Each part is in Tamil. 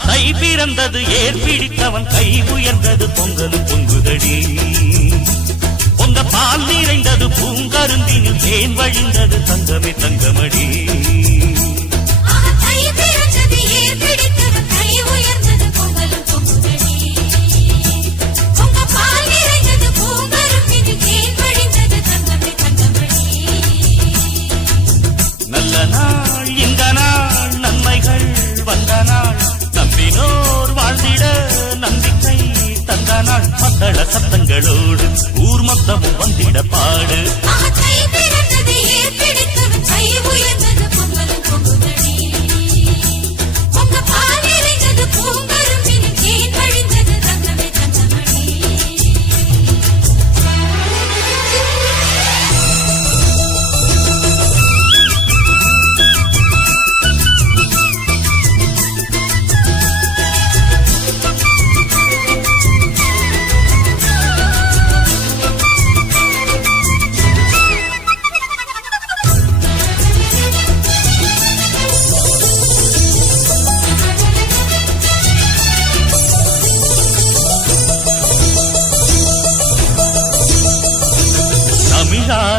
தை பிறந்தது ஏர் பிடித்தவன் கை உயர்ந்தது பொங்கலும் பொங்குதடி பொங்க பால் நிறைந்தது பூங்கருந்தினில் தேன் வழிந்தது தங்கமே தங்கமடி நல்ல நாள் இந்த நாள் நன்மைகள் வந்த நாள் நம்பினோர் வாழ்ந்திட நம்பிக்கை தந்த நாள் மத்தள சத்தங்களோடு ஊர் மொத்தமும் வந்திட பாடு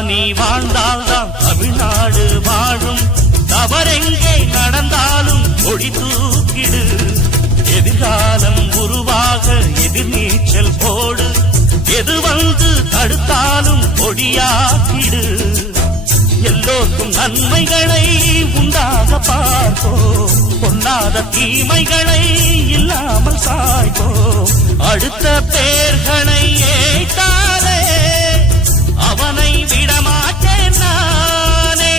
நீ வாழ்ந்தால்தான் தமிழ்நாடு வாழும் தவறெங்கே நடந்தாலும் கொடி தூக்கிடு எதிர்காலம் உருவாக எதிர்நீச்சல் போடு எது வந்து தடுத்தாலும் கொடியாக்கிடு எல்லோருக்கும் நன்மைகளை உண்டாக பார்ப்போம் பொன்னாத தீமைகளை இல்லாமல் சாய்ப்போம் அடுத்த பேர்களை ஏற்றாலே அவனை விடமாட்டேன் நானே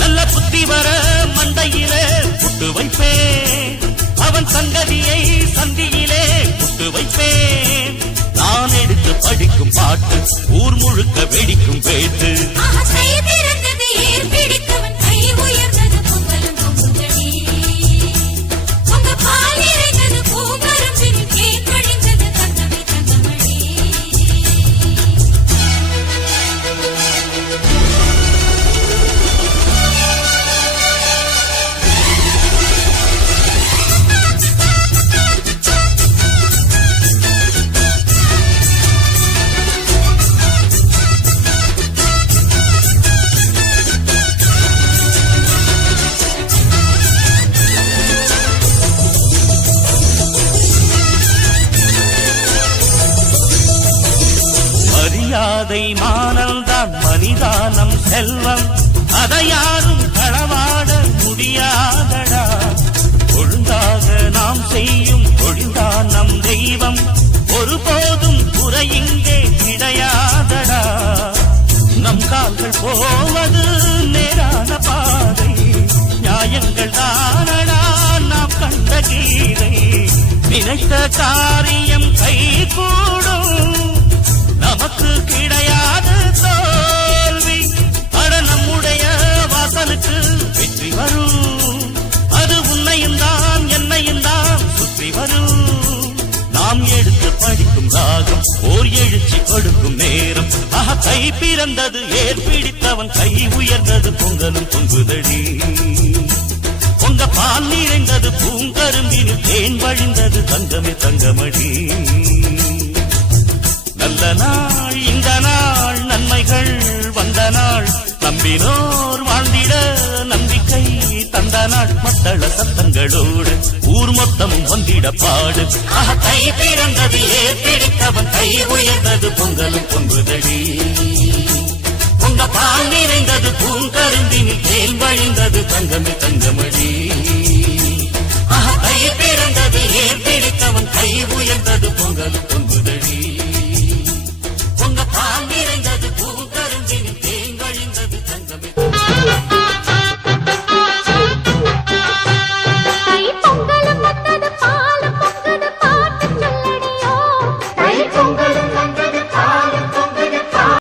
நல்ல புத்தி வர மண்டையிலே புட்டு வைப்பேன் அவன் சங்கதியை சந்தியிலே புட்டு வைப்பேன் நான் எடுத்து படிக்கும் பாட்டு ஊர் முழுக்க வெடிக்கும் பேட்டு மரியாதை மானல்தான் மனிதானம் செல்வம் அதை யாரும் களவாட முடியாதடா ஒழுங்காக நாம் செய்யும் ஒழுங்கான் நம் தெய்வம் ஒருபோதும் குறை இங்கே கிடையாதடா நம் கால்கள் போவது நேரான பாதை நியாயங்கள் தானடா நாம் கண்ட கீதை நினைத்த காரியம் கை கூடும் நமக்கு கிடையாது தோல்வி அட நம்முடைய வாசலுக்கு வெற்றி வரும் அது உன்னையும் தான் என்னையும் தான் சுற்றி வரும் நாம் எடுத்து படிக்கும் ராகம் ஓர் எழுச்சி கொடுக்கும் நேரம் தை பிறந்தது ஏர் பிடித்தவன் கை உயர்ந்தது பொங்கலும் பொங்குதடி பொங்க பால் நிறைந்தது பூங்கரும்பினில் தேன் வழிந்தது தங்கமே தங்கமடி நல்ல நாள் இந்த நாள் நன்மைகள் வந்த நாள் நம்பினோர் வாழ்ந்திட நம்பிக்கை தந்த நாள் மத்தள சத்தங்களோடு ஊர் மொத்தமும் வந்திட பாடு தை பிறந்தது ஏர் பிடித்தவன் கை உயர்ந்தது பொங்கலும் பொங்குதடி பொங்க பால் நிறைந்தது பூங்கருந்தினில் தேன் வழிந்தது தங்கமே